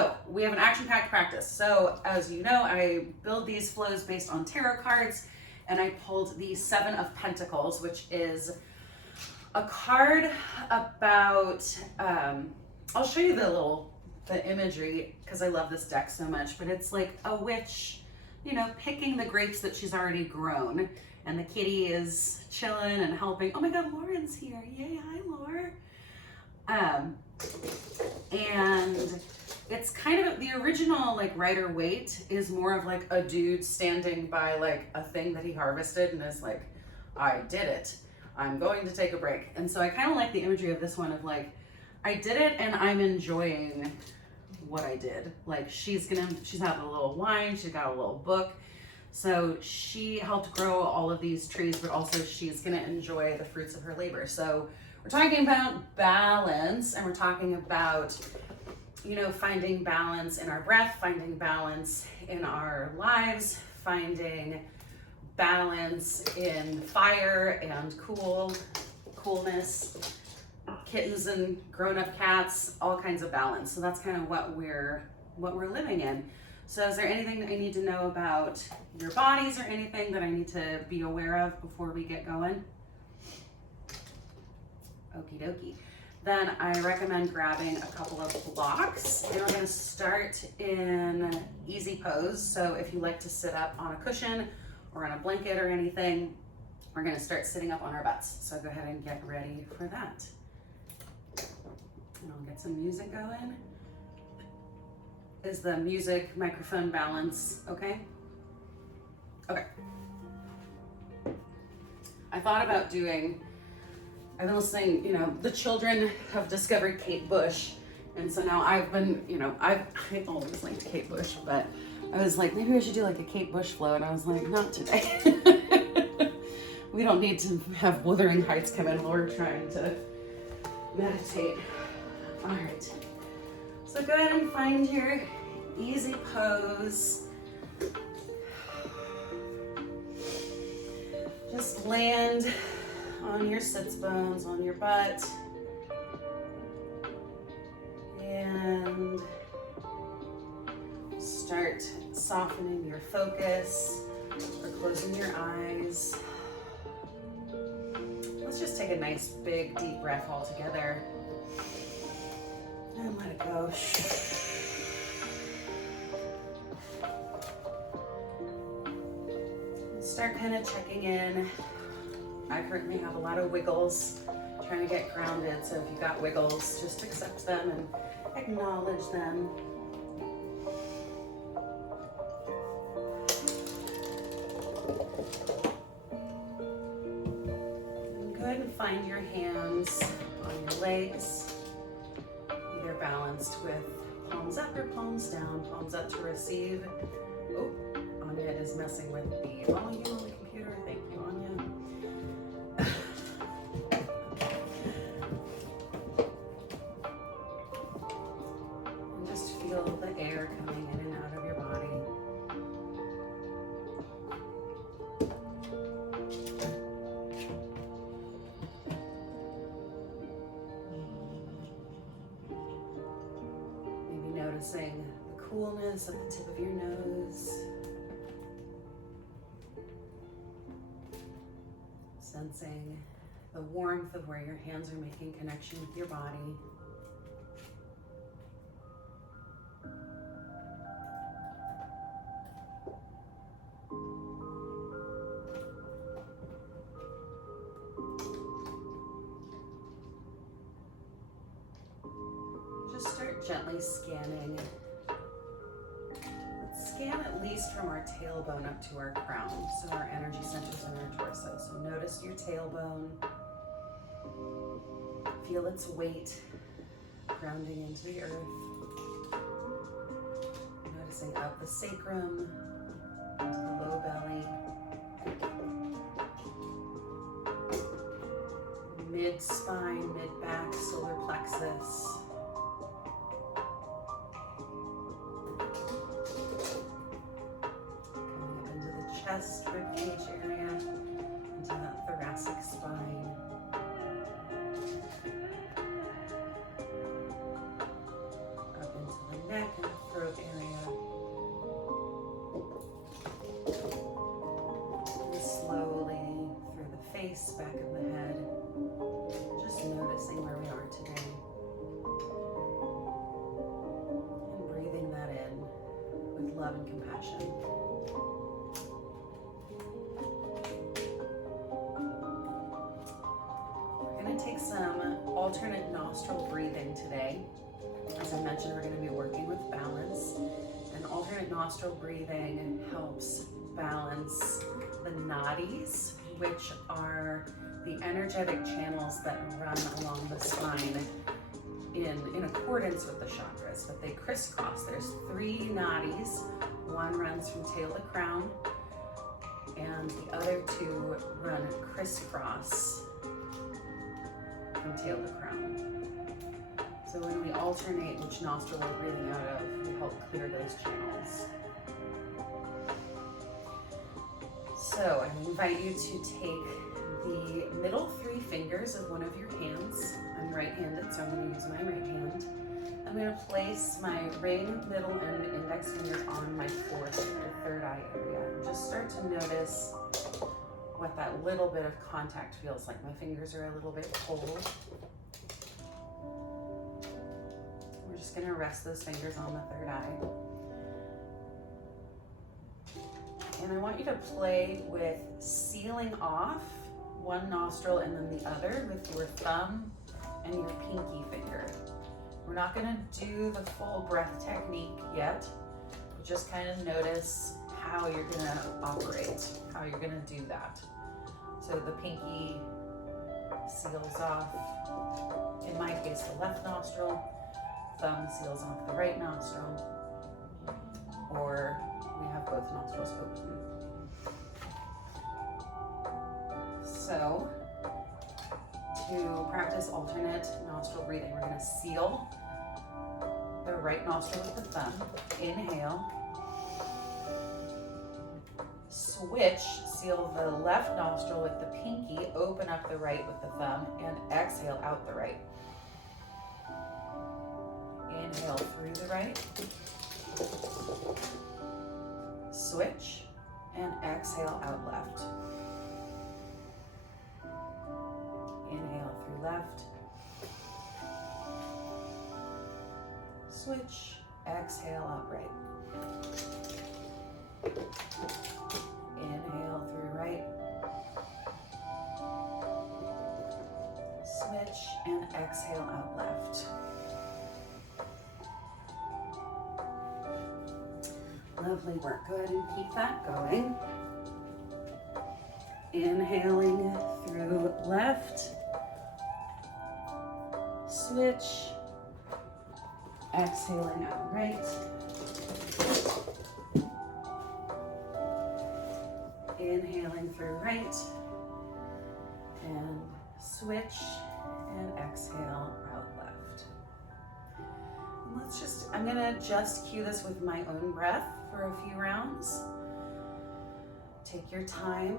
So we have an action-packed practice. So as you know, I build these flows based on tarot cards, and I pulled the 7 of Pentacles, which is a card about, I'll show you the imagery because I love this deck so much, but it's like a witch, you know, picking the grapes that she's already grown, and the kitty is chilling and helping. Oh my God, Lauren's here. Yay, hi, Laura. And it's kind of the original like Rider-Waite is more of like a dude standing by like a thing that he harvested and is like, I did it. I'm going to take a break. And so I kind of like the imagery of this one of like, I did it and I'm enjoying what I did. Like she's having a little wine, she's got a little book. So she helped grow all of these trees, but also she's gonna enjoy the fruits of her labor. So we're talking about balance, and we're talking about, you know, finding balance in our breath, finding balance in our lives, finding balance in fire and coolness, kittens and grown-up cats, all kinds of balance. So that's kind of what we're living in. So is there anything that I need to know about your bodies or anything that I need to be aware of before we get going? Okie dokie. Then I recommend grabbing a couple of blocks, and we're gonna start in easy pose. So if you like to sit up on a cushion or on a blanket or anything, we're gonna start sitting up on our butts. So go ahead and get ready for that. And I'll get some music going. Is the music microphone balance okay? Okay. I thought about I've been listening, you know, the children have discovered Kate Bush. And so now I've been, you know, I always liked Kate Bush, but I was like, maybe I should do like a Kate Bush flow. And I was like, not today. We don't need to have Wuthering Heights come in while we're trying to meditate. All right. So go ahead and find your easy pose. Just land on your sits bones, on your butt, and start softening your focus or closing your eyes. Let's just take a nice big deep breath all together and let it go. Start kind of checking in. I currently have a lot of wiggles, trying to get grounded. So if you got wiggles, just accept them and acknowledge them. And go ahead and find your hands on your legs, either balanced with palms up or palms down, palms up to receive. Oh, Anya is messing with the volume on the computer. Thank you, Anya. And just feel the air coming in and out of your body. Maybe noticing the coolness at the tip of your nose. Sensing the warmth of where your hands are making connection with your body. Just start gently scanning. Let's scan at least from our tailbone up to our crown, so our energy centers in our torso. So notice your tailbone. Feel its weight grounding into the earth. Noticing up the sacrum, into the low belly. Mid-spine, mid-back, solar plexus. Chest, ribcage area, into that thoracic spine. Up into the neck and love and compassion. We're going to take some alternate nostril breathing today. As I mentioned, we're going to be working with balance, and alternate nostril breathing helps balance the nadis, which are the energetic channels that run along the spine in accordance with the chakras, but they crisscross. There's 3 nadis. One runs from tail to crown, and the other 2 run crisscross from tail to crown. So when we alternate which nostril we're breathing out of, we help clear those channels. So I invite you to take the middle 3 fingers of one of your hands. I'm right-handed, so I'm going to use my right hand. I'm going to place my ring, middle, and index finger on my 4th or 3rd eye area. And just start to notice what that little bit of contact feels like. My fingers are a little bit cold. We're just going to rest those fingers on the 3rd eye. And I want you to play with sealing off one nostril and then the other with your thumb and your pinky finger. We're not going to do the full breath technique yet. Just kind of notice how you're going to operate, how you're going to do that. So the pinky seals off, in my case, the left nostril. Thumb seals off the right nostril. Or we have both nostrils open. So, to practice alternate nostril breathing, we're going to seal the right nostril with the thumb. Inhale. Switch, seal the left nostril with the pinky, open up the right with the thumb, and exhale out the right. Inhale through the right. Switch, and exhale out left. Inhale through left. Switch, exhale out right. Inhale through right. Switch, and exhale out left. Lovely work. Go ahead and keep that going. Inhaling through left. Switch. Exhaling out right. Inhaling through right. And switch. And exhale out left. And I'm gonna just cue this with my own breath for a few rounds. Take your time.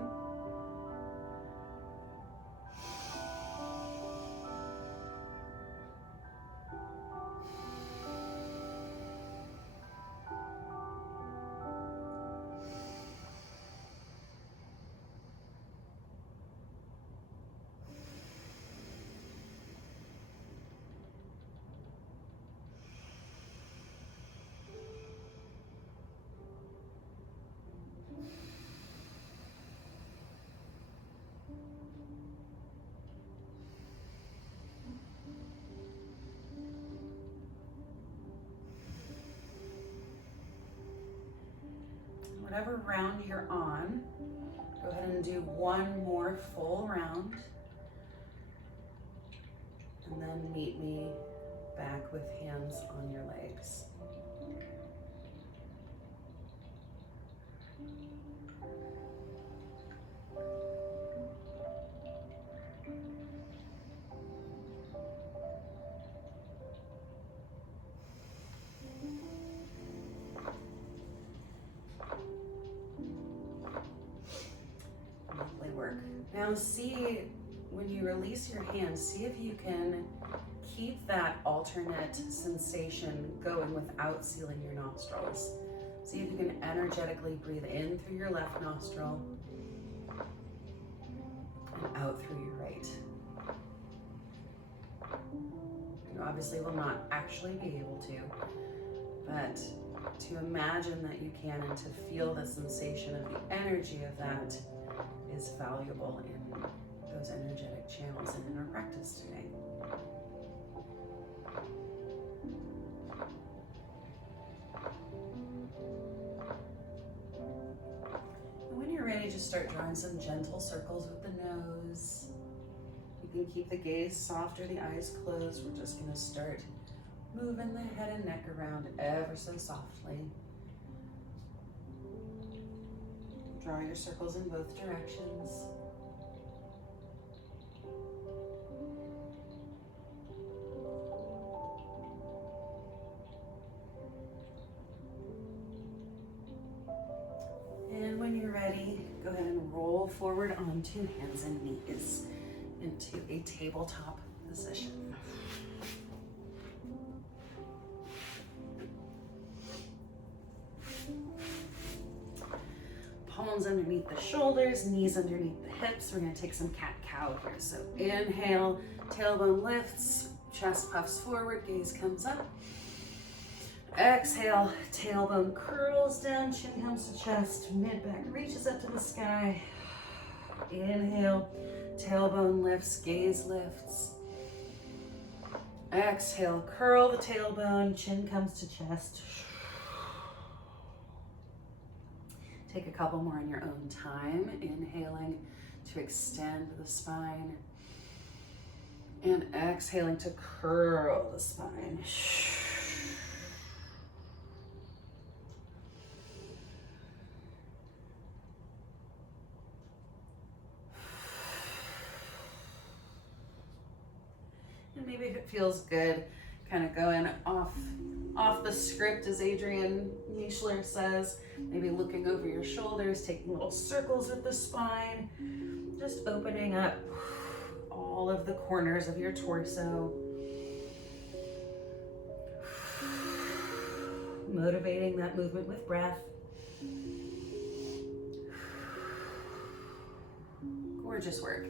Whatever round you're on, go ahead and do one more full round, and then meet me back with hands on your legs. Now see, when you release your hand, see if you can keep that alternate sensation going without sealing your nostrils. See if you can energetically breathe in through your left nostril and out through your right. You obviously will not actually be able to, but to imagine that you can and to feel the sensation of the energy of that is valuable in those energetic channels and in our practice today. And when you're ready, just start drawing some gentle circles with the nose. You can keep the gaze soft or the eyes closed. We're just going to start moving the head and neck around ever so softly. Draw your circles in both directions. And when you're ready, go ahead and roll forward onto hands and knees into a tabletop position. Palms underneath the shoulders, knees underneath the hips. We're going to take some cat-cow here. So inhale, tailbone lifts, chest puffs forward, gaze comes up. Exhale, tailbone curls down, chin comes to chest, mid-back reaches up to the sky. Inhale, tailbone lifts, gaze lifts. Exhale, curl the tailbone, chin comes to chest. Take a couple more on your own time, inhaling to extend the spine and exhaling to curl the spine. And maybe if it feels good, kind of going off the script, as Adrian Nischler says, maybe looking over your shoulders, taking little circles with the spine, just opening up all of the corners of your torso, motivating that movement with breath. Gorgeous work.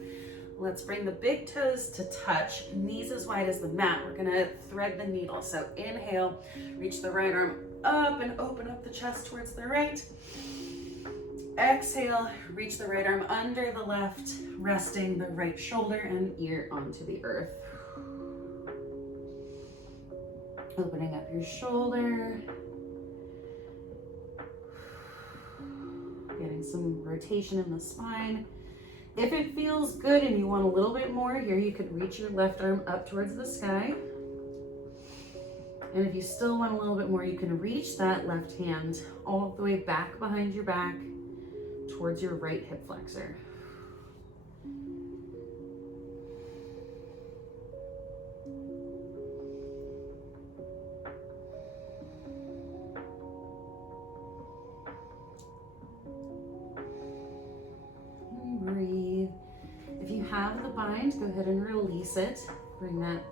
Let's bring the big toes to touch, knees as wide as the mat. We're gonna thread the needle. So inhale, reach the right arm up and open up the chest towards the right. Exhale, reach the right arm under the left, resting the right shoulder and ear onto the earth. Opening up your shoulder. Getting some rotation in the spine. If it feels good and you want a little bit more here, you could reach your left arm up towards the sky. And if you still want a little bit more, you can reach that left hand all the way back behind your back towards your right hip flexor. Breathe. If you have the bind, go ahead and release it. Bring that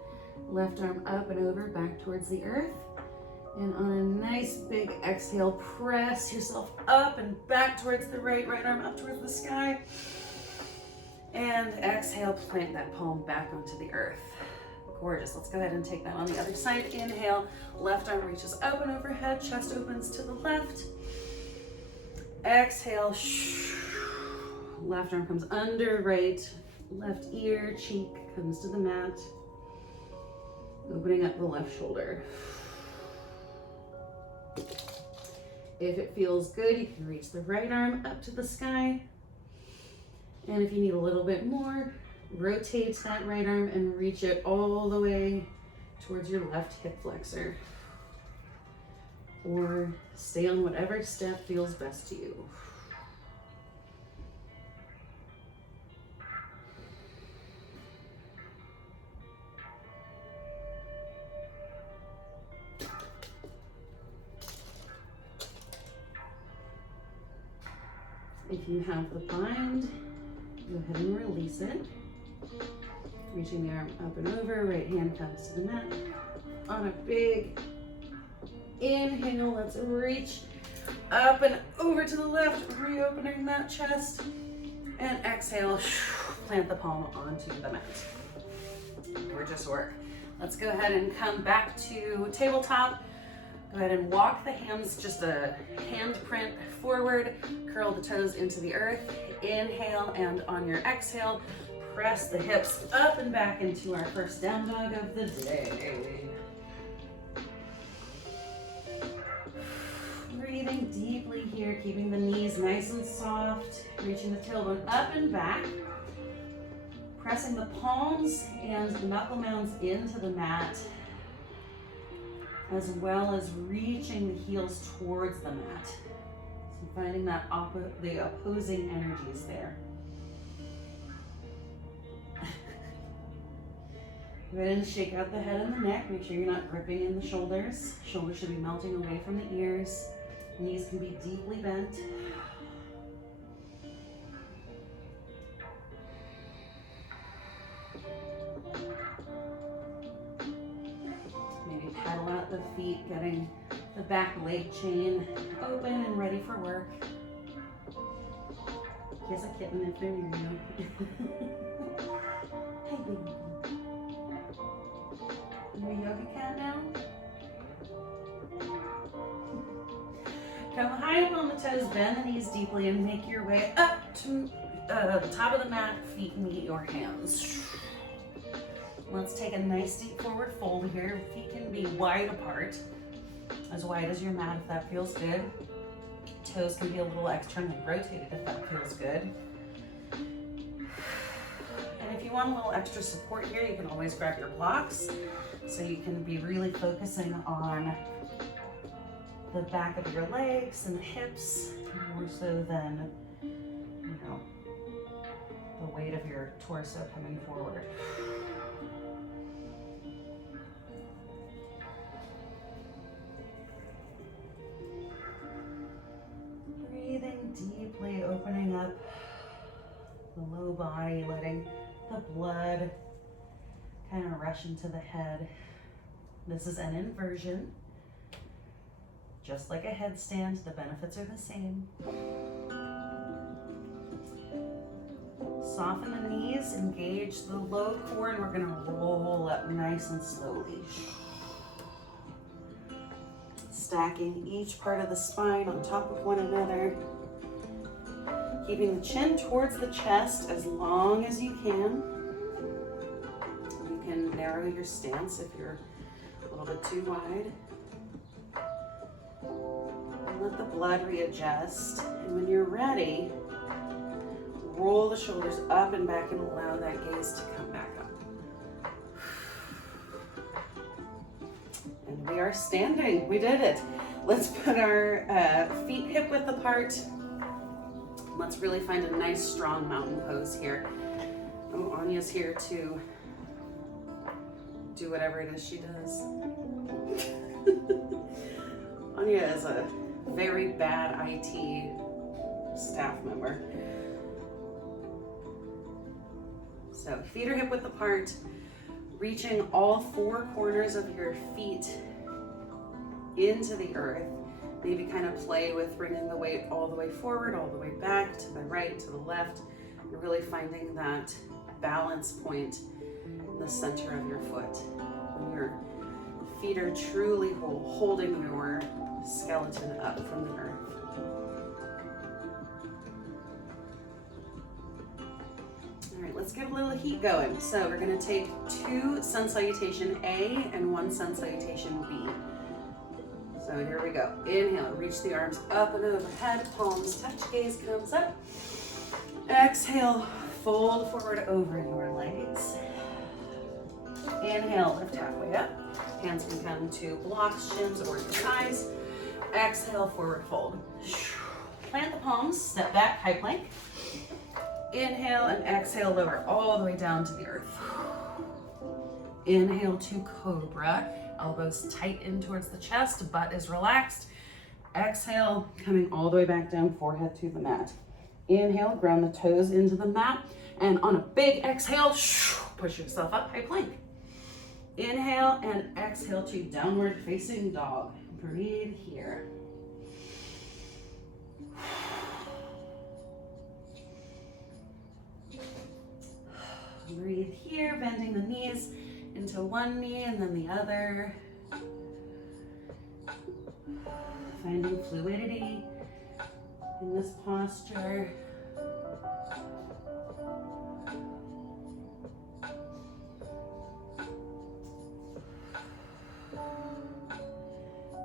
left arm up and over back towards the earth. And on a nice big exhale, press yourself up and back towards the right arm up towards the sky. And exhale, plant that palm back onto the earth. Gorgeous. Let's go ahead and take that on the other side. Inhale, left arm reaches up and overhead, chest opens to the left. Exhale, left arm comes under right, left ear, cheek comes to the mat. Opening up the left shoulder. If it feels good, you can reach the right arm up to the sky. And if you need a little bit more, rotate that right arm and reach it all the way towards your left hip flexor. Or stay on whatever step feels best to you. If you have the bind, go ahead and release it. Reaching the arm up and over, right hand comes to the mat. On a big inhale, let's reach up and over to the left, reopening that chest. And exhale, plant the palm onto the mat. Gorgeous work. Let's go ahead and come back to tabletop. Go ahead and walk the hands just a handprint forward, curl the toes into the earth. Inhale, and on your exhale, press the hips up and back into our first down dog of the day. Breathing deeply here, keeping the knees nice and soft, reaching the tailbone up and back, pressing the palms and the knuckle mounds into the mat, as well as reaching the heels towards the mat. So finding that the opposing energies there. Go ahead and shake out the head and the neck. Make sure you're not gripping in the shoulders. Shoulders should be melting away from the ears. Knees can be deeply bent. Maybe pedal out the feet, getting the back leg chain open and ready for work. Here's a kitten if they're near you. Hey, baby. You're a yoga cat now? Come high up on the toes, bend the knees deeply, and make your way up to the top of the mat. Feet meet your hands. Let's take a nice deep forward fold here. Feet can be wide apart, as wide as your mat if that feels good. Toes can be a little externally rotated if that feels good. And if you want a little extra support here, you can always grab your blocks, so you can be really focusing on the back of your legs and the hips, more so than, the weight of your torso coming forward. Breathing deeply, opening up the low body, letting the blood kind of rush into the head. This is an inversion. Just like a headstand, the benefits are the same. Soften the knees, engage the low core, and we're gonna roll up nice and slowly. Stacking each part of the spine on top of one another. Keeping the chin towards the chest as long as you can. You can narrow your stance if you're a little bit too wide. And let the blood readjust. And when you're ready, roll the shoulders up and back and allow that gaze to come back up. And we are standing. We did it. Let's put our feet hip width apart. Let's really find a nice strong mountain pose here. Oh, Anya's here to do whatever it is she does. Anya is a very bad IT staff member. So feet are hip width apart, reaching all four corners of your feet into the earth. Maybe kind of play with bringing the weight all the way forward, all the way back, to the right, to the left. You're really finding that balance point in the center of your foot. When your feet are truly holding your skeleton up from the earth. All right, let's get a little heat going. So we're gonna take 2 sun salutation A and 1 sun salutation B. So here we go. Inhale, reach the arms up and overhead, palms touch, gaze comes up. Exhale, fold forward over your legs. Inhale, lift halfway up. Hands can come to blocks, shins, or your thighs. Exhale, forward fold. Plant the palms, step back, high plank. Inhale and exhale, lower all the way down to the earth. Inhale to cobra. Elbows tight in towards the chest, butt is relaxed. Exhale, coming all the way back down, forehead to the mat. Inhale, ground the toes into the mat, and on a big exhale, push yourself up, high plank. Inhale and exhale to downward facing dog. Breathe here. Breathe here, bending the knees into one knee and then the other. Finding fluidity in this posture.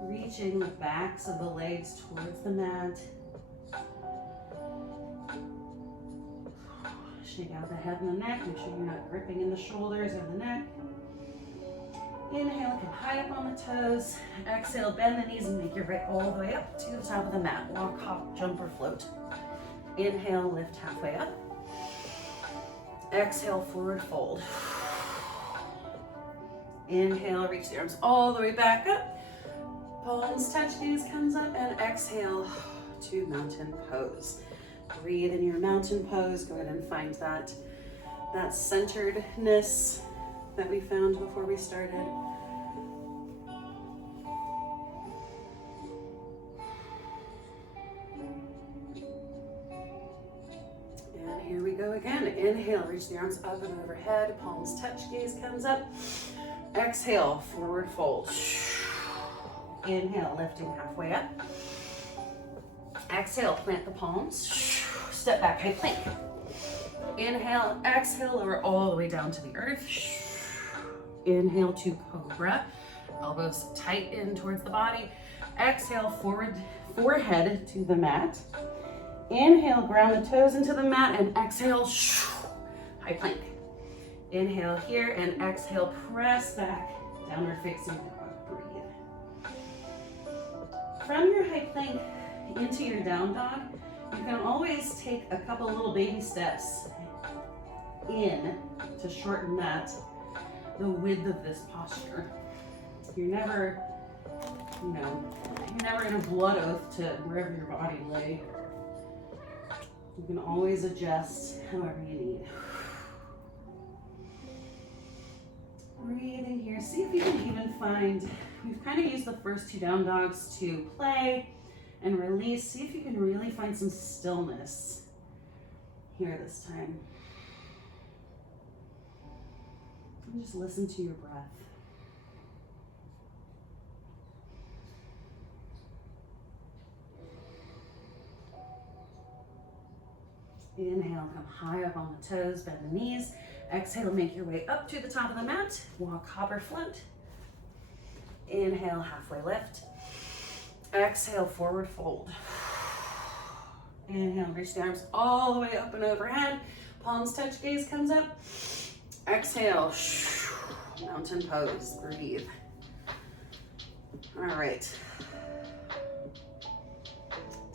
Reaching the backs of the legs towards the mat. Shake out the head and the neck. Make sure you're not gripping in the shoulders or the neck. Inhale, come high up on the toes. Exhale, bend the knees and make your way all the way up to the top of the mat. Walk, hop, jump, or float. Inhale, lift halfway up. Exhale, forward fold. Inhale, reach the arms all the way back up. Palms touch, gaze comes up, and exhale to mountain pose. Breathe in your mountain pose. Go ahead and find that centeredness that we found before we started. And here we go again. Inhale, reach the arms up and overhead. Palms touch, gaze comes up. Exhale, forward fold. Inhale, lifting halfway up. Exhale, plant the palms. Step back, high plank. Inhale, exhale, lower all the way down to the earth. Inhale to cobra. Elbows tight in towards the body. Exhale, forward, forehead to the mat. Inhale, ground the toes into the mat, and exhale, high plank. Inhale here, and exhale, press back, downward facing dog. From your high plank into your down dog, you can always take a couple little baby steps in to shorten the width of this posture. You're never, you're never in a blood oath to wherever your body lay. You can always adjust however you need. Breathing here, see if you can even find, we've kind of used the first two down dogs to play and release. See if you can really find some stillness here this time. And just listen to your breath. Inhale, come high up on the toes, bend the knees. Exhale, make your way up to the top of the mat. Walk, hop, or float. Inhale, halfway lift. Exhale, forward fold. Inhale, reach the arms all the way up and overhead. Palms touch, gaze comes up. Exhale, mountain pose, breathe. All right.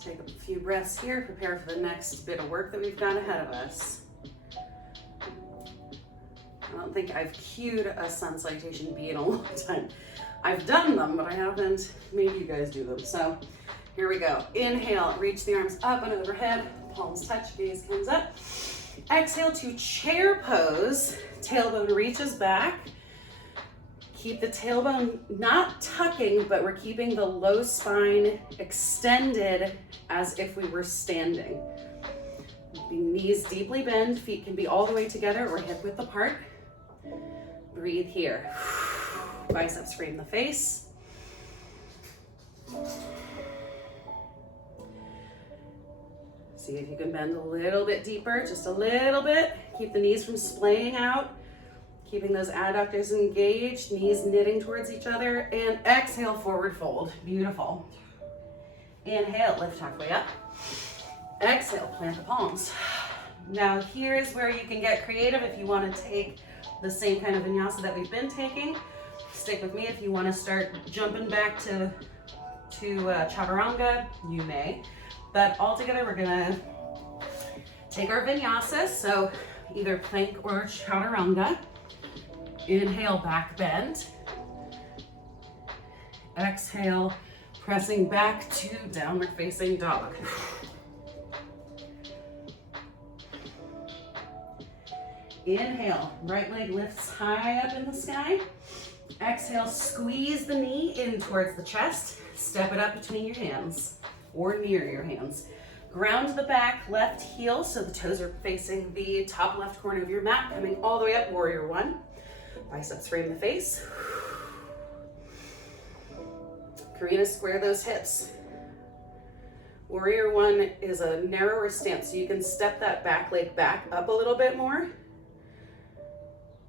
Take a few breaths here, prepare for the next bit of work that we've got ahead of us. I don't think I've cued a sun salutation bee in a long time. I've done them, but I haven't made you guys do them. So here we go. Inhale, reach the arms up and overhead. Palms touch, gaze comes up. Exhale to chair pose. Tailbone reaches back. Keep the tailbone not tucking, but we're keeping the low spine extended as if we were standing. Knees deeply bend, feet can be all the way together or hip width apart. Breathe here. Biceps frame the face. See if you can bend a little bit deeper, just a little bit. Keep the knees from splaying out. Keeping those adductors engaged, knees knitting towards each other, and exhale, forward fold. Beautiful. Inhale, lift halfway up. Exhale, plant the palms. Now here is where you can get creative if you want to take the same kind of vinyasa that we've been taking. Stick with me if you want to start jumping back to chaturanga, you may. But all together we're gonna take our vinyasa, so either plank or chaturanga. Inhale, back bend. Exhale, pressing back to downward facing dog. Inhale, right leg lifts high up in the sky. Exhale, squeeze the knee in towards the chest. Step it up between your hands or near your hands. Ground the back left heel so the toes are facing the top left corner of your mat, coming all the way up, warrior one. Biceps frame the face. Karina, square those hips. Warrior one is a narrower stance, so you can step that back leg back up a little bit more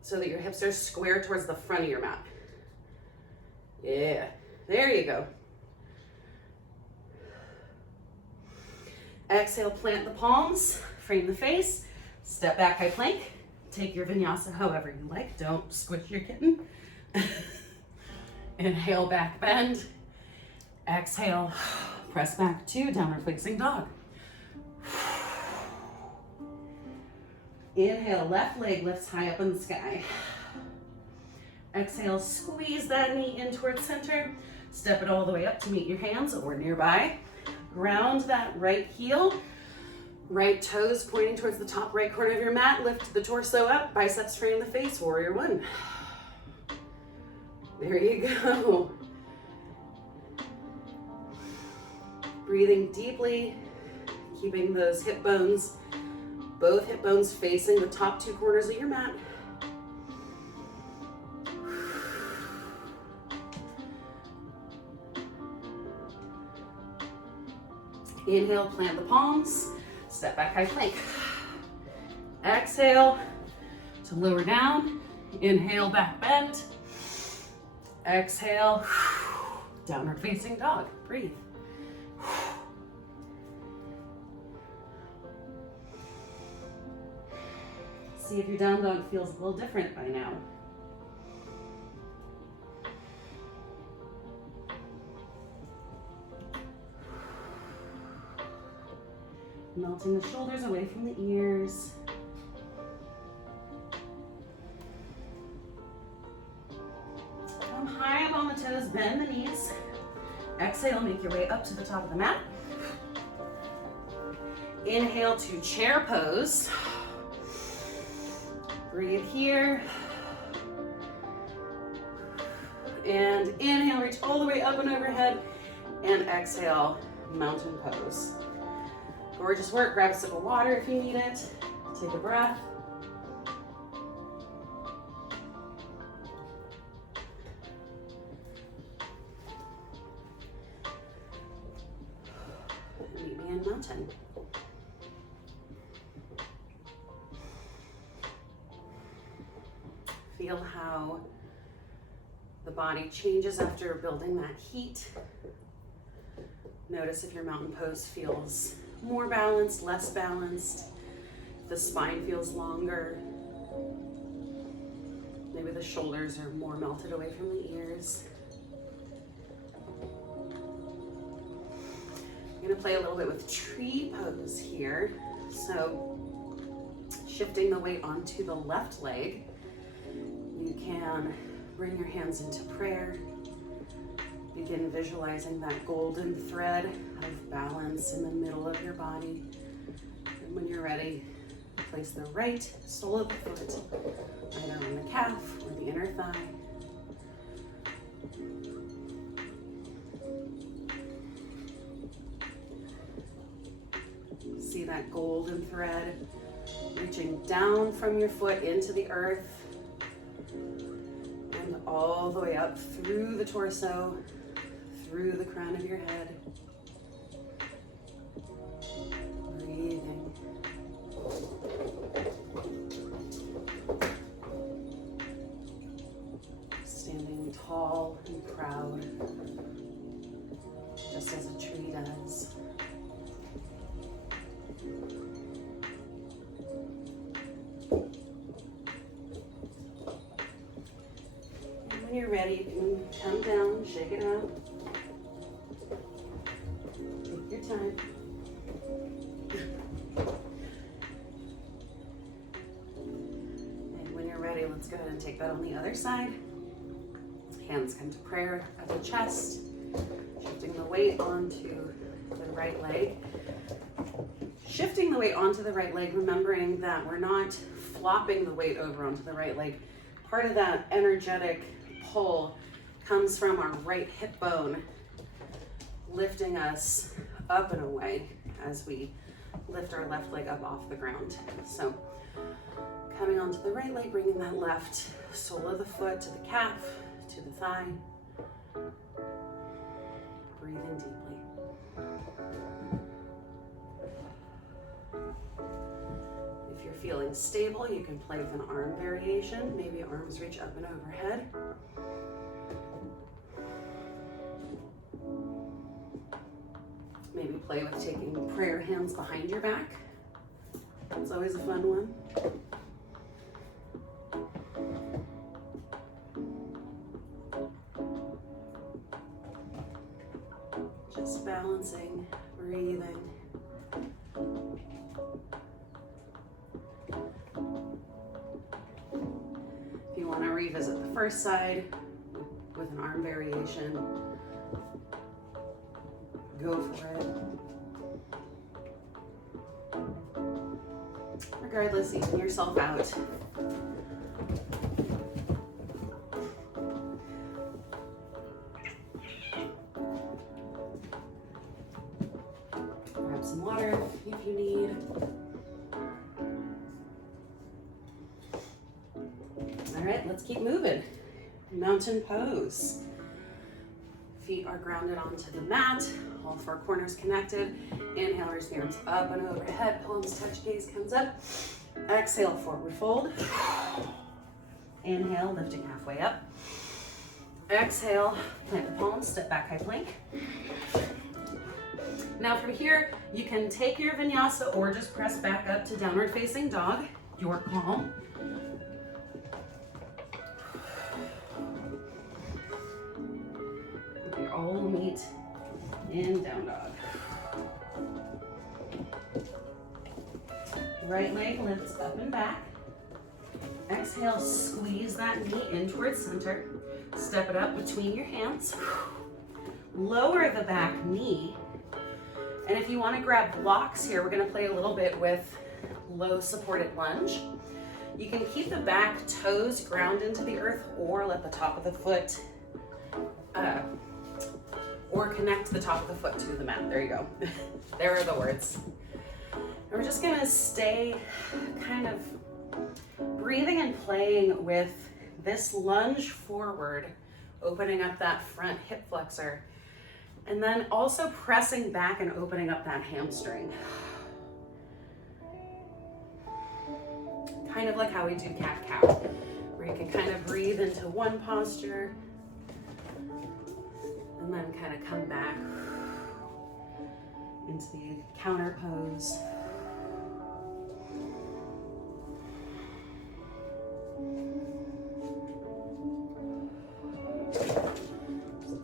so that your hips are square towards the front of your mat. Yeah, there you go. Exhale, plant the palms, frame the face, step back, high plank. Take your vinyasa however you like. Don't squish your kitten. Inhale, back bend. Exhale, press back to downward facing dog. Inhale, left leg lifts high up in the sky. Exhale, squeeze that knee in towards center. Step it all the way up to meet your hands or nearby. Ground that right heel. Right toes pointing towards the top right corner of your mat. Lift the torso up, biceps frame the face, warrior one. There you go. Breathing deeply, keeping those hip bones, both hip bones facing the top two corners of your mat. Inhale, plant the palms, step back, high plank. Exhale to lower down. Inhale, back bend. Exhale, downward facing dog. Breathe. See if your down dog feels a little different by now. Melting the shoulders away from the ears. Come high up on the toes, bend the knees. Exhale, make your way up to the top of the mat. Inhale to chair pose. Breathe here. And inhale, reach all the way up and overhead. And exhale, mountain pose. Gorgeous work. Grab a sip of water if you need it. Take a breath. Meet me in mountain. Feel how the body changes after building that heat. Notice if your mountain pose feels more balanced, less balanced. If the spine feels longer. Maybe the shoulders are more melted away from the ears. I'm gonna play a little bit with tree pose here. So shifting the weight onto the left leg, you can bring your hands into prayer. Begin visualizing that golden thread of balance in the middle of your body. And when you're ready, place the right sole of the foot either on the calf or the inner thigh. See that golden thread reaching down from your foot into the earth and all the way up through the torso, through the crown of your head. Breathing. Standing tall and proud, just as a tree does. And when you're ready, you can come down, shake it out. Take your time. And when you're ready, let's go ahead and take that on the other side. Hands come to prayer at the chest, shifting the weight onto the right leg. Shifting the weight onto the right leg, remembering that we're not flopping the weight over onto the right leg. Part of that energetic pull comes from our right hip bone, lifting us up and away as we lift our left leg up off the ground. So coming onto the right leg, bringing that left sole of the foot to the calf, to the thigh. breathing deeply. If you're feeling stable, you can play with an arm variation. Maybe arms reach up and overhead. Maybe play with taking prayer hands behind your back. That's always a fun one. Just balancing, breathing. If you want to revisit the first side with an arm variation, go for it. Regardless, even yourself out. Grab some water if you need. All right, let's keep moving. Mountain pose. Feet are grounded onto the mat, all four corners connected. Inhale, raise the arms up and overhead, palms touch, gaze comes up. Exhale, forward fold. Inhale, lifting halfway up. Exhale, plant the palms, step back, high plank. Now from here, you can take your vinyasa or just press back up to downward facing dog, your call. Your all meet in down dog. Right leg lifts up and back. Exhale, squeeze that knee in towards center. Step it up between your hands. Lower the back knee. And if you want to grab blocks here, we're going to play a little bit with low supported lunge. You can keep the back toes ground into the earth or let the top of the foot, or connect the top of the foot to the mat. There you go. There are the words. And we're just going to stay kind of breathing and playing with this lunge forward, opening up that front hip flexor, and then also pressing back and opening up that hamstring. Kind of like how we do cat-cow, where you can kind of breathe into one posture and then kind of come back into the counter pose.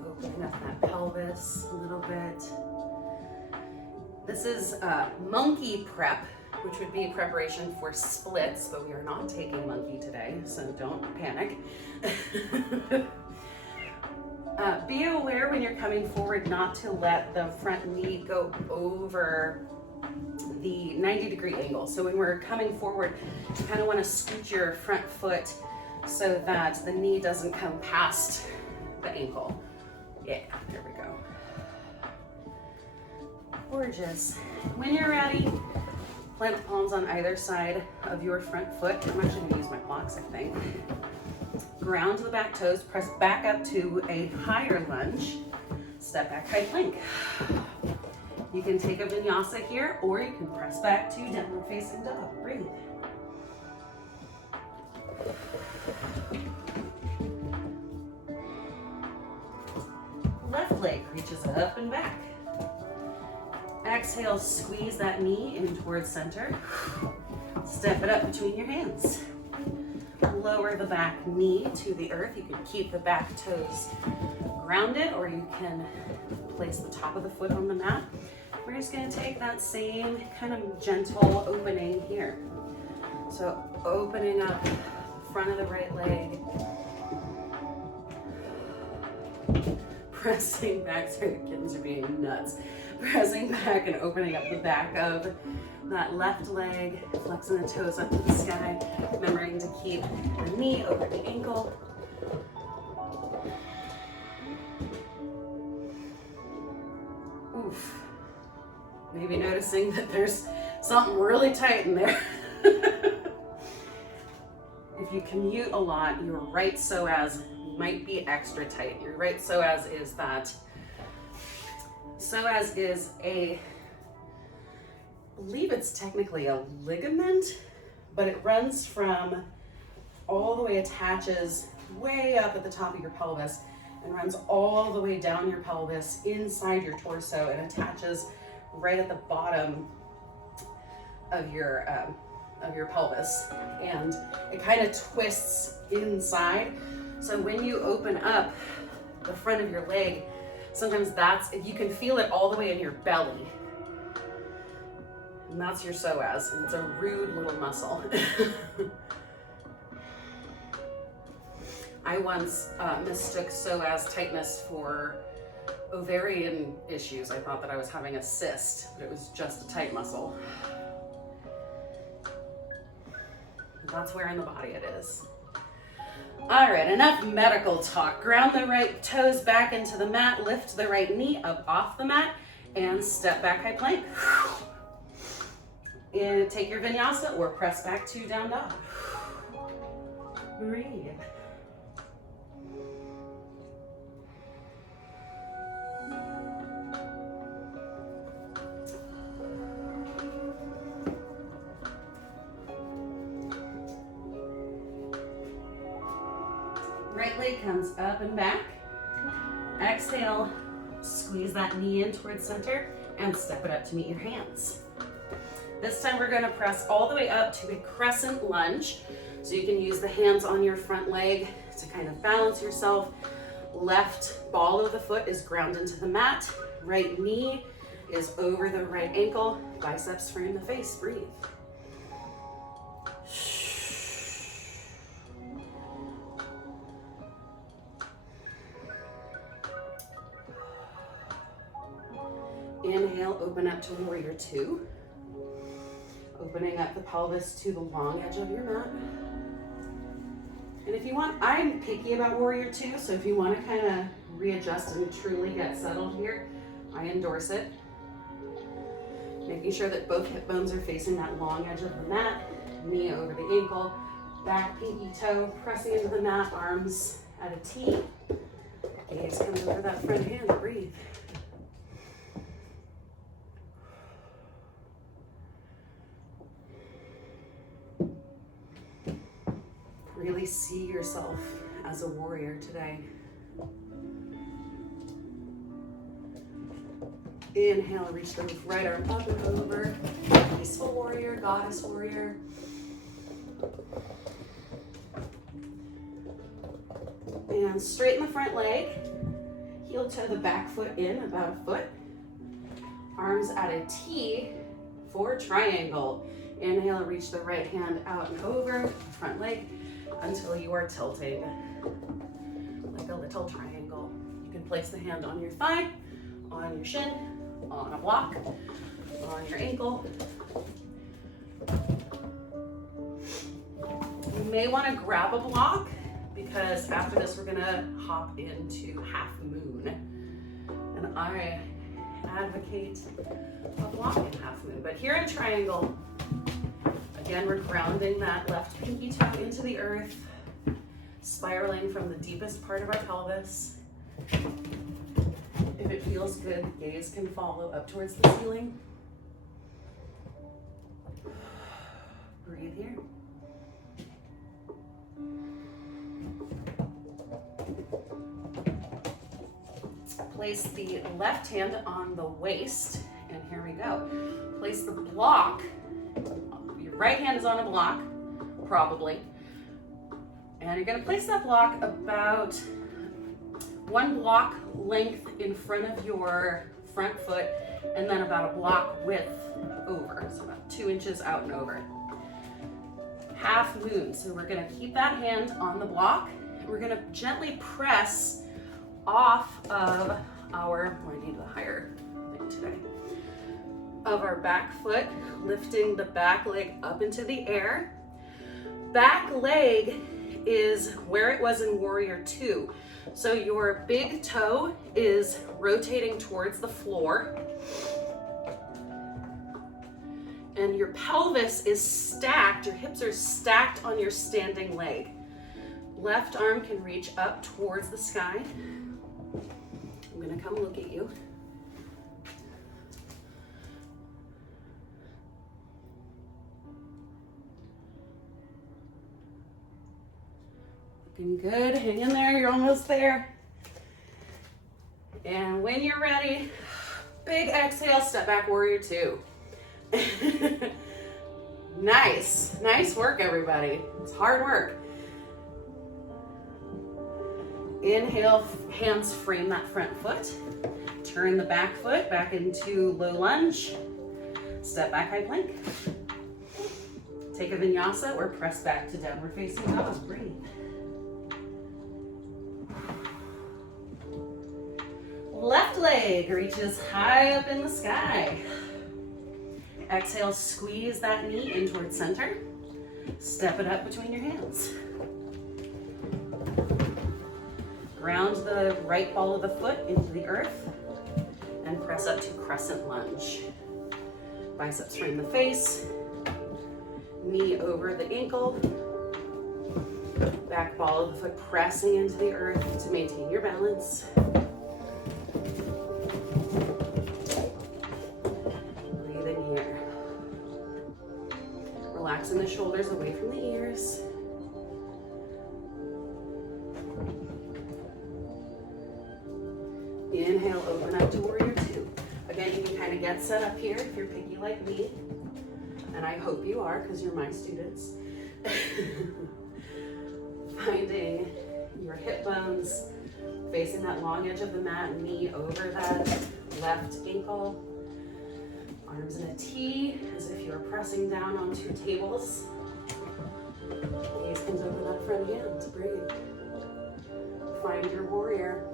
Opening up that pelvis a little bit. This is monkey prep, which would be preparation for splits, but we are not taking monkey today, so don't panic. Be aware when you're coming forward not to let the front knee go over the 90-degree angle. So when we're coming forward, you kind of want to scoot your front foot so that the knee doesn't come past the ankle. Yeah, there we go. Gorgeous. When you're ready, plant the palms on either side of your front foot. I'm actually going to use my blocks, I think. Ground the back toes, press back up to a higher lunge. Step back, high plank. You can take a vinyasa here, or you can press back to downward facing dog. Breathe. Left leg reaches up and back. Exhale, squeeze that knee in towards center. Step it up between your hands. Lower the back knee to the earth. You can keep the back toes grounded, or you can place the top of the foot on the mat. We're just going to take that same kind of gentle opening here. So opening up the front of the right leg. Pressing back, sorry, the kittens are being nuts. Pressing back and opening up the back of that left leg, flexing the toes up to the sky, remembering to keep the knee over the ankle. Oof. Maybe noticing that there's something really tight in there. If you commute a lot, your right psoas might be extra tight. Your right psoas is that Psoas is I believe it's technically a ligament, but it runs from all the way, attaches way up at the top of your pelvis and runs all the way down your pelvis inside your torso and attaches right at the bottom of your pelvis, and it kind of twists inside. So when you open up the front of your leg, sometimes you can feel it all the way in your belly, and that's your psoas, and it's a rude little muscle. I once mistook psoas tightness for ovarian issues. I thought that I was having a cyst, but it was just a tight muscle. That's where in the body it is. All right, enough medical talk. Ground the right toes back into the mat, lift the right knee up off the mat, and step back high plank. And take your vinyasa or press back to down dog. Breathe. Right leg comes up and back. Exhale, squeeze that knee in towards center and step it up to meet your hands. This time we're gonna press all the way up to a crescent lunge. So you can use the hands on your front leg to kind of balance yourself. Left ball of the foot is ground into the mat. Right knee is over the right ankle. Biceps frame the face, breathe. Inhale, open up to warrior two. Opening up the pelvis to the long edge of your mat. And if you want, I'm picky about warrior two, so if you want to kind of readjust and truly get settled here, I endorse it. Making sure that both hip bones are facing that long edge of the mat, knee over the ankle, back pinky toe, pressing into the mat, arms at a T. Gaze comes over that front hand, breathe. Really see yourself as a warrior today. Inhale, reach the right arm up and over. Peaceful warrior, goddess warrior. And straighten the front leg. Heel toe the back foot in about a foot. Arms at a T for triangle. Inhale, reach the right hand out and over, front leg, until you are tilting like a little triangle. You can place the hand on your thigh, on your shin, on a block, on your ankle. You may want to grab a block because after this we're gonna hop into half moon. And I advocate a block in half moon. But here in triangle, again, we're grounding that left pinky toe into the earth, spiraling from the deepest part of our pelvis. If it feels good, gaze can follow up towards the ceiling. Breathe here. Place the left hand on the waist, and here we go. Place the block. Right hand is on a block, probably. And you're gonna place that block about 1 block length in front of your front foot, and then about a block width over, so about 2 inches out and over. Half moon, so we're gonna keep that hand on the block. We're gonna gently press off of our, I need the higher thing today, of our back foot, lifting the back leg up into the air. Back leg is where it was in warrior two. So your big toe is rotating towards the floor. And your pelvis is stacked, your hips are stacked on your standing leg. Left arm can reach up towards the sky. I'm gonna come look at you. Looking good, hang in there, you're almost there. And when you're ready, big exhale, step back, warrior two. Nice work, everybody. It's hard work. Inhale, hands frame that front foot. Turn the back foot back into low lunge. Step back, high plank. Take a vinyasa or press back to downward facing dog. Breathe. Left leg reaches high up in the sky. Exhale, squeeze that knee in towards center. Step it up between your hands. Ground the right ball of the foot into the earth and press up to crescent lunge. Biceps frame the face, knee over the ankle, back ball of the foot pressing into the earth to maintain your balance. Breathing here. Relaxing the shoulders away from the ears. Inhale, open up to warrior two. Again, you can kind of get set up here if you're picky like me. And I hope you are, because you're my students. Finding your hip bones, facing that long edge of the mat, knee over that left ankle. Arms in a T, as if you're pressing down on two tables. Gaze comes over that front hand, breathe. Find your warrior.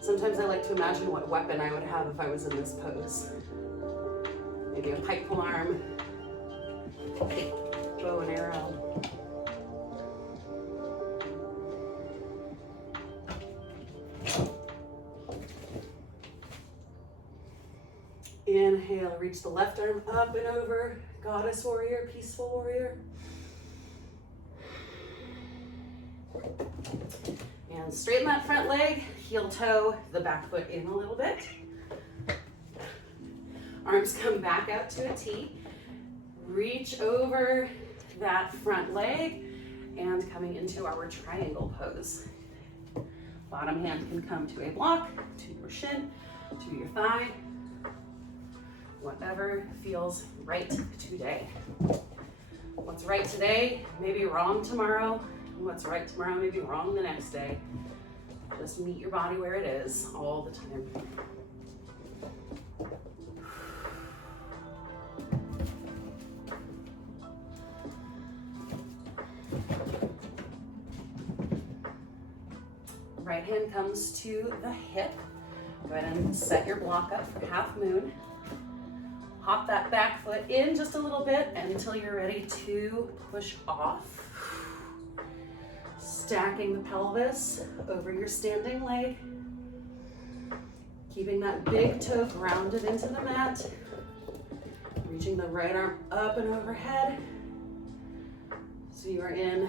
Sometimes I like to imagine what weapon I would have if I was in this pose. Maybe a pike pole arm, bow and arrow. Inhale, reach the left arm up and over, goddess warrior, peaceful warrior. And straighten that front leg, heel toe the back foot in a little bit. Arms come back out to a T. Reach over that front leg and coming into our triangle pose. Bottom hand can come to a block, to your shin, to your thigh. Whatever feels right today. What's right today may be wrong tomorrow. What's right tomorrow may be wrong the next day. Just meet your body where it is all the time. Right hand comes to the hip. Go ahead and set your block up for half moon. Hop that back foot in just a little bit until you're ready to push off. Stacking the pelvis over your standing leg. Keeping that big toe grounded into the mat. Reaching the right arm up and overhead. So you are in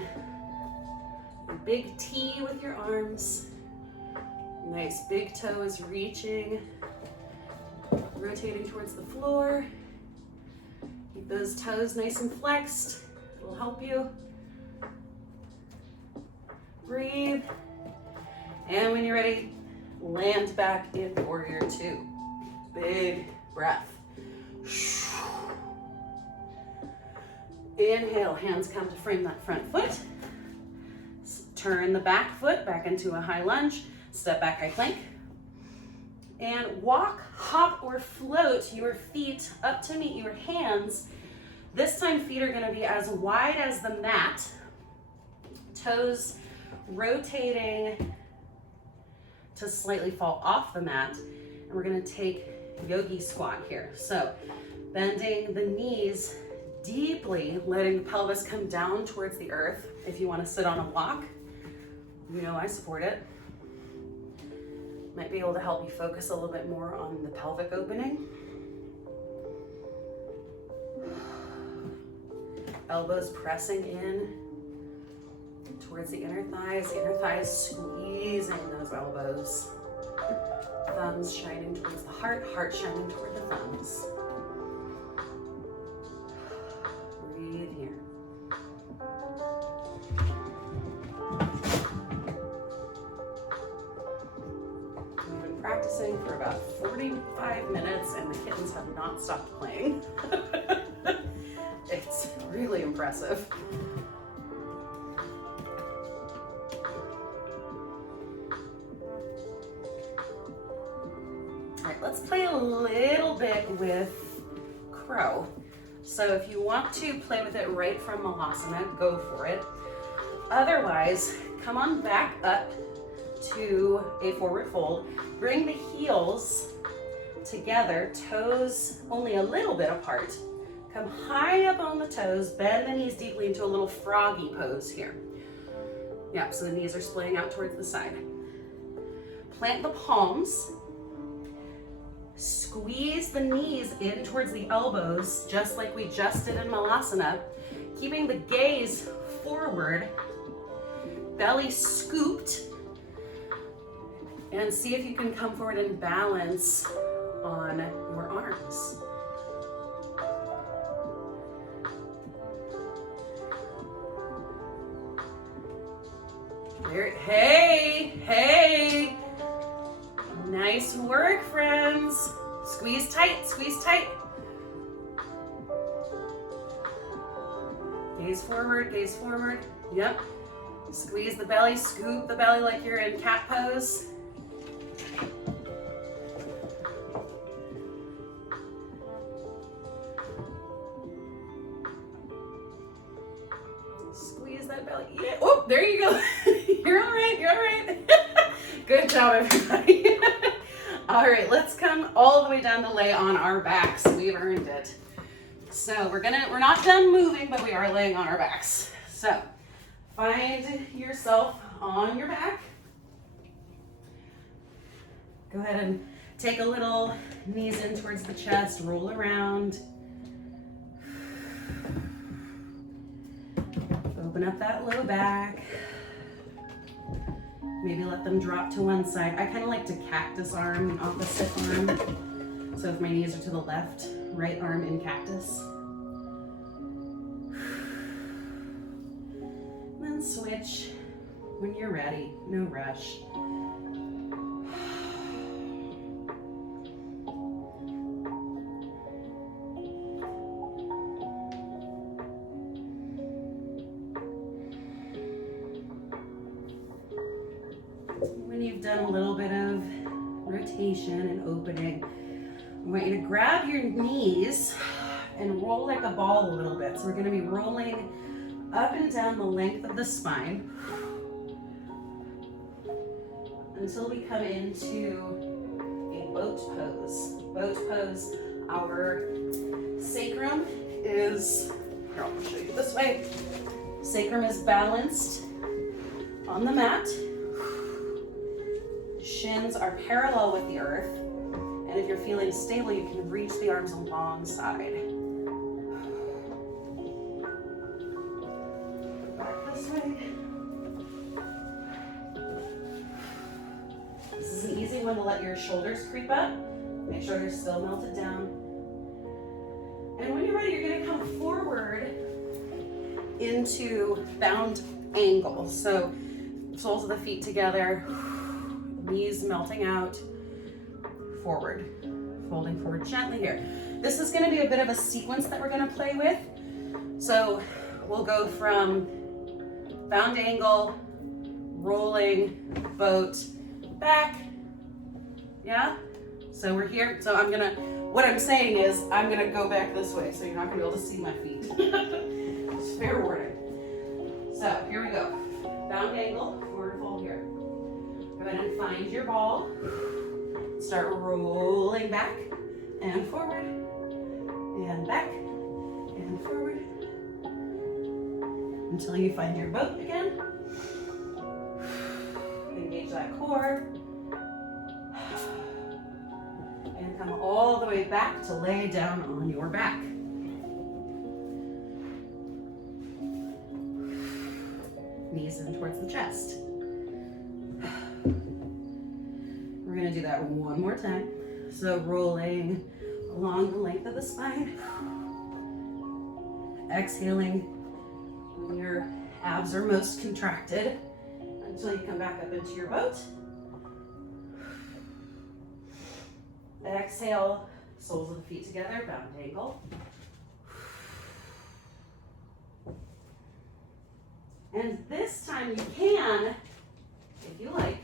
a big T with your arms. Nice big toe is reaching, rotating towards the floor. Keep those toes nice and flexed. It'll help you. Breathe. And when you're ready, land back in warrior two. Big breath. Inhale, hands come to frame that front foot. Turn the back foot back into a high lunge. Step back, high plank. And walk, hop, or float your feet up to meet your hands. This time, feet are going to be as wide as the mat. Toes rotating to slightly fall off the mat. And we're going to take yogi squat here. So bending the knees deeply, letting the pelvis come down towards the earth. If you want to sit on a block, you know I support it. Might be able to help you focus a little bit more on the pelvic opening. Elbows pressing in towards the inner thighs squeezing those elbows. Thumbs shining towards the heart shining toward the thumbs. Breathe here. 5 minutes and the kittens have not stopped playing. It's really impressive. All right, let's play a little bit with crow. So if you want to play with it right from Malasana, go for it. Otherwise, come on back up to a forward fold. Bring the heels together, toes only a little bit apart. Come high up on the toes, bend the knees deeply into a little froggy pose here. Yeah, so the knees are splitting out towards the side. Plant the palms. Squeeze the knees in towards the elbows, just like we just did in Malasana. Keeping the gaze forward, belly scooped, and see if you can come forward and balance on your arms. There, hey. Nice work, friends. Squeeze tight, squeeze tight. Gaze forward, gaze forward. Yep. Squeeze the belly, scoop the belly like you're in cat pose. Squeeze that belly. Yeah. Oh, there you go. You're all right, you're all right. Good job, everybody. All right, let's come all the way down to lay on our backs. We've earned it. So we're not done moving, but we are laying on our backs. So find yourself on your back. Go ahead and take a little knees in towards the chest, roll around. Open up that low back. Maybe let them drop to one side. I kind of like to cactus arm the opposite arm. So if my knees are to the left, right arm in cactus. Then switch when you're ready, no rush. Done a little bit of rotation and opening, I want you to grab your knees and roll like a ball a little bit. So we're going to be rolling up and down the length of the spine until we come into a boat pose. Boat pose, our sacrum is, here, I'll show you this way. Sacrum is balanced on the mat. Shins are parallel with the earth, and if you're feeling stable, you can reach the arms alongside. Back this way. This is an easy one to let your shoulders creep up. Make sure they're still melted down. And when you're ready, you're going to come forward into bound angle. So soles of the feet together. Knees melting out, forward, folding forward gently here. This is going to be a bit of a sequence that we're going to play with. So we'll go from bound angle, rolling, boat, back. Yeah? So we're here. So what I'm saying is I'm going to go back this way, so you're not going to be able to see my feet. It's fair warning. So here we go. Bound angle, forward fold here. Go ahead and find your ball. Start rolling back and forward and back and forward until you find your boat again. Engage that core. And come all the way back to lay down on your back. Knees in towards the chest. We're going to do that one more time. So rolling along the length of the spine. Exhaling when your abs are most contracted until you come back up into your boat. Exhale, soles of the feet together, bound ankle. And this time you can, if you like,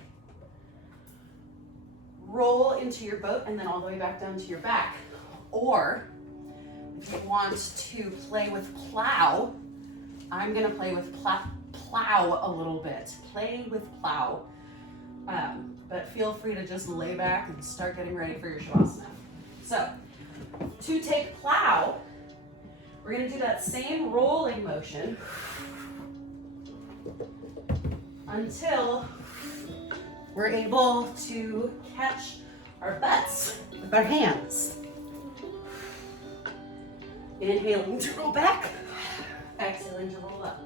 roll into your boat and then all the way back down to your back. Or if you want to play with plow, I'm gonna play with plow a little bit. Play with plow. But feel free to just lay back and start getting ready for your Shavasana. So, to take plow, we're gonna do that same rolling motion until we're able to catch our butts with our hands. Inhaling to roll back, exhaling to roll up.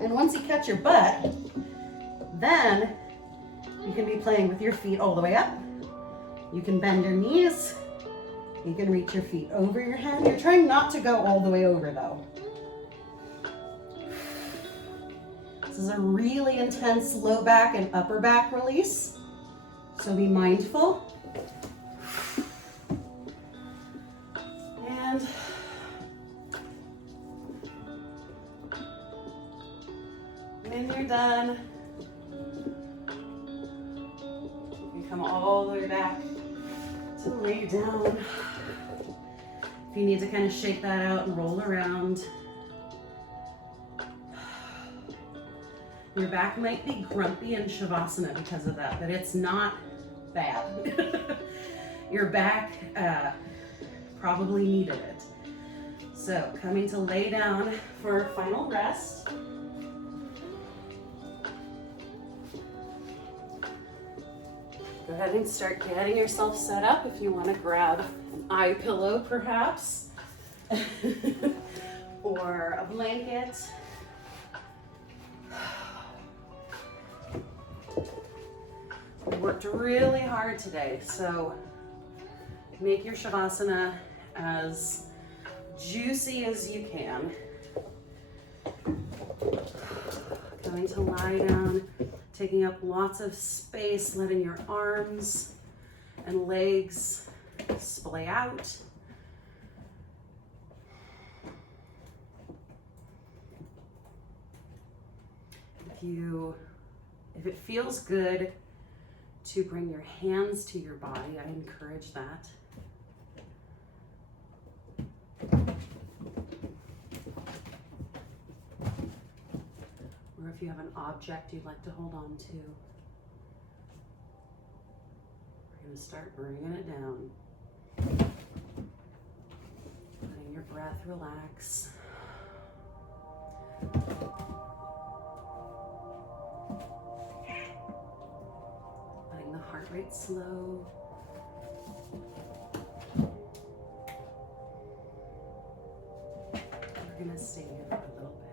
And once you catch your butt, then you can be playing with your feet all the way up. You can bend your knees. You can reach your feet over your head. You're trying not to go all the way over though. This is a really intense low back and upper back release, so be mindful. And when you're done, you come all the way back to lay down. If you need to kind of shake that out and roll around. Your back might be grumpy in Shavasana because of that, but it's not bad. Your back probably needed it. So coming to lay down for a final rest. Go ahead and start getting yourself set up. If you want to grab an eye pillow perhaps, or a blanket. We worked really hard today, so make your Shavasana as juicy as you can. Going to lie down, taking up lots of space, letting your arms and legs splay out. If it feels good to bring your hands to your body, I encourage that. Or if you have an object you'd like to hold on to, we're going to start bringing it down. Letting your breath relax. Letting the heart rate slow. We're going to stay here for a little bit.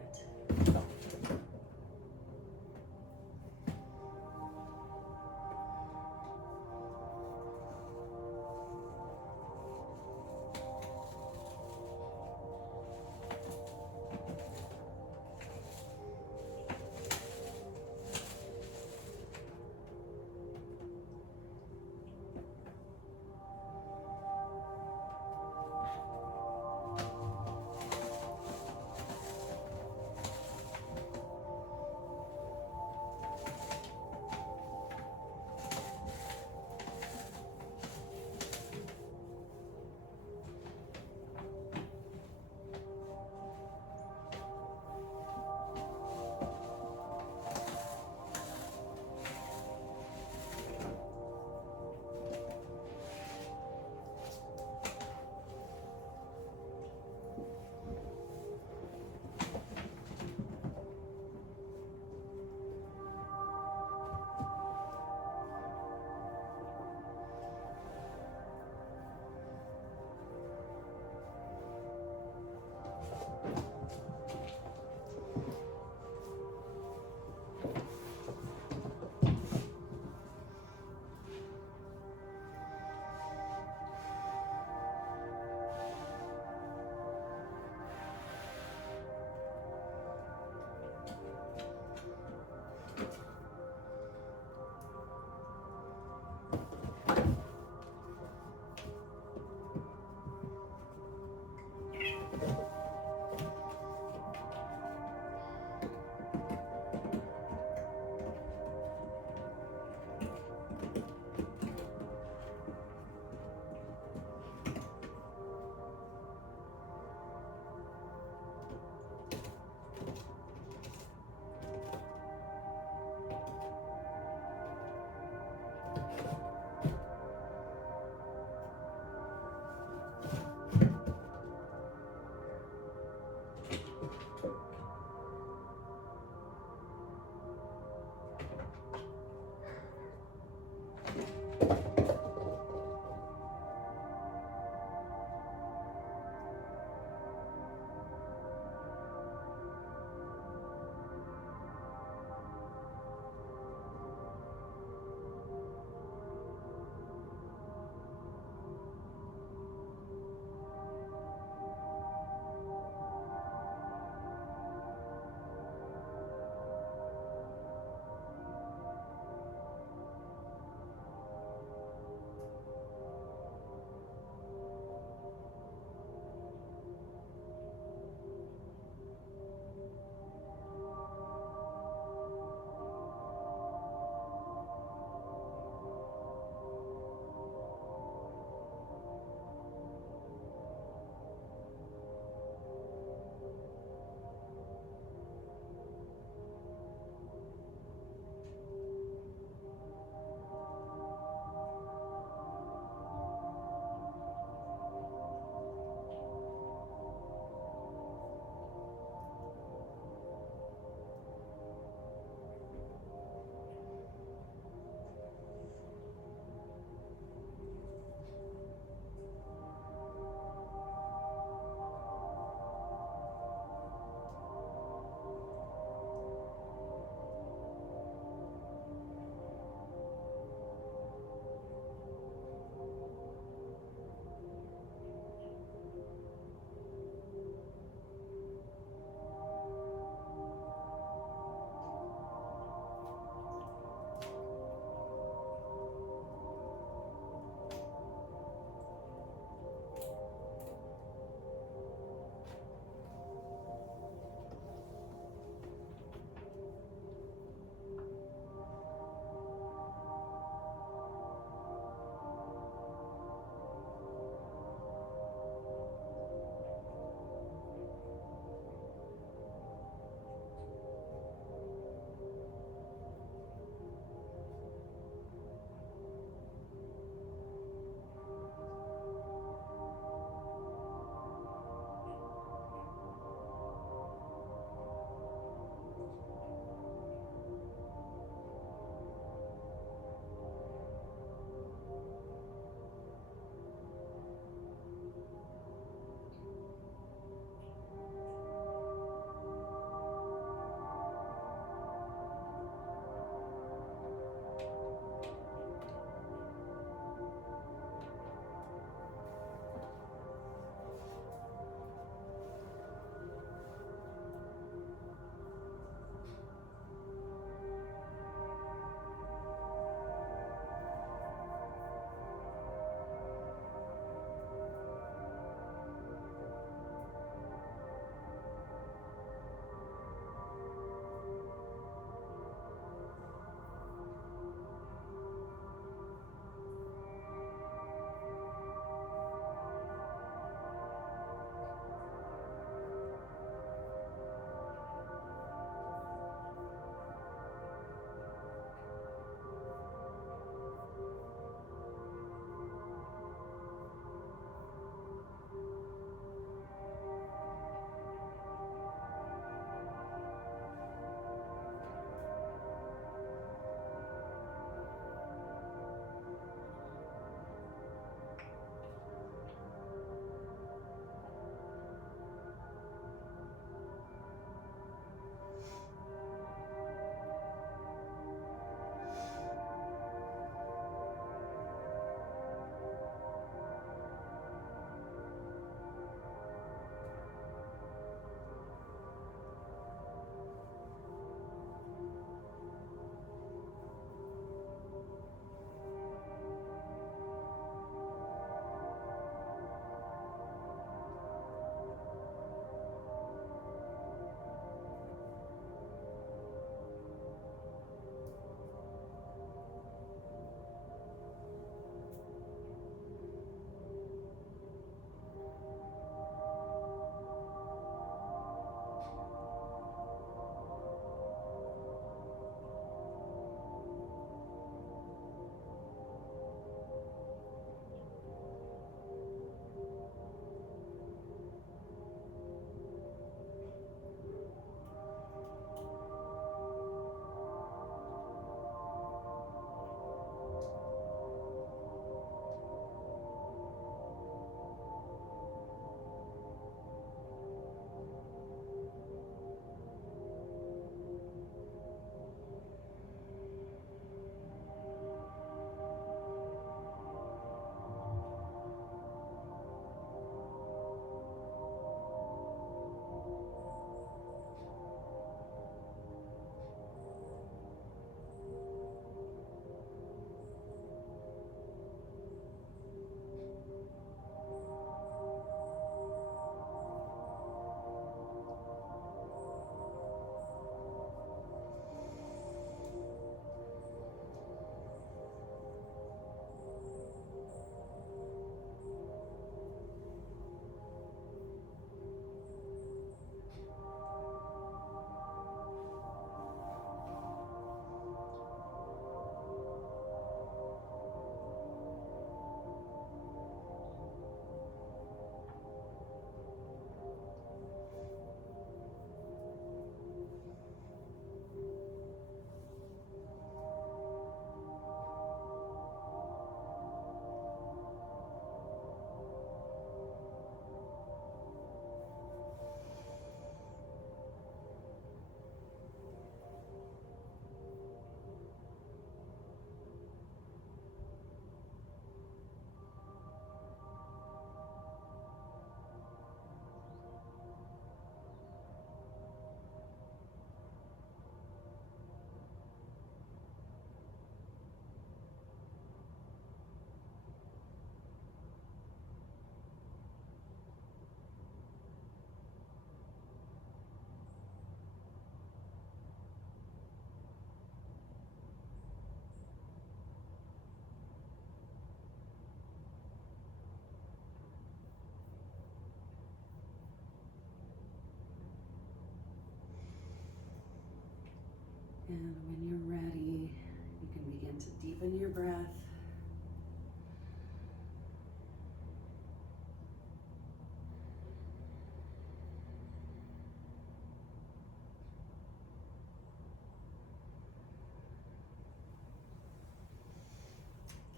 And when you're ready, you can begin to deepen your breath.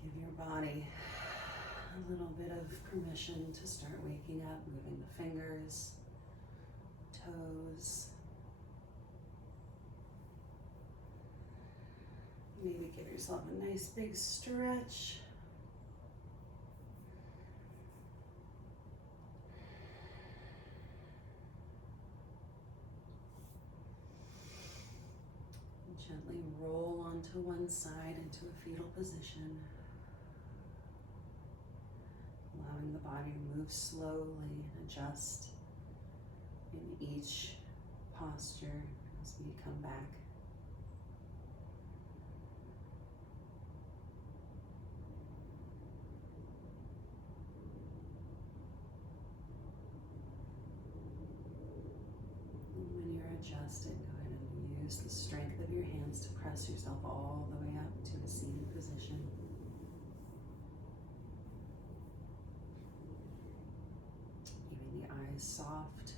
Give your body a little bit of permission to start waking up, moving the fingers, toes. Maybe give yourself a nice big stretch. Gently roll onto one side into a fetal position, allowing the body to move slowly and adjust in each posture as we come back. And when you're adjusted, go ahead and use the strength of your hands to press yourself all the way up to a seated position. Keeping the eyes soft.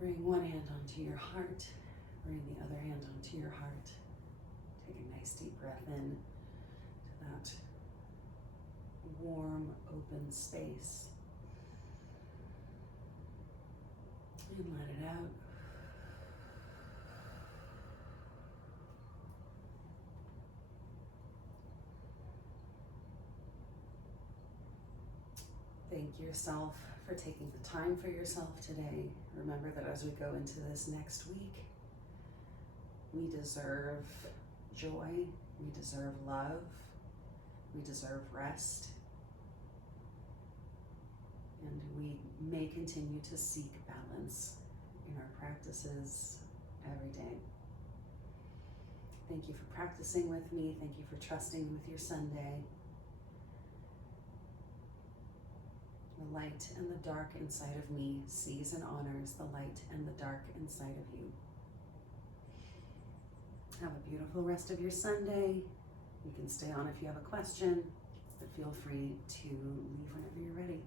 Bring one hand onto your heart, bring the other hand onto your heart. Take a nice deep breath in to that warm, open space. And let it out. Thank yourself for taking the time for yourself today. Remember that as we go into this next week, we deserve joy, we deserve love, we deserve rest, and we may continue to seek balance in our practices every day. Thank you for practicing with me. Thank you for trusting with your Sunday. The light and the dark inside of me sees and honors the light and the dark inside of you. Have a beautiful rest of your Sunday. You can stay on if you have a question, but feel free to leave whenever you're ready.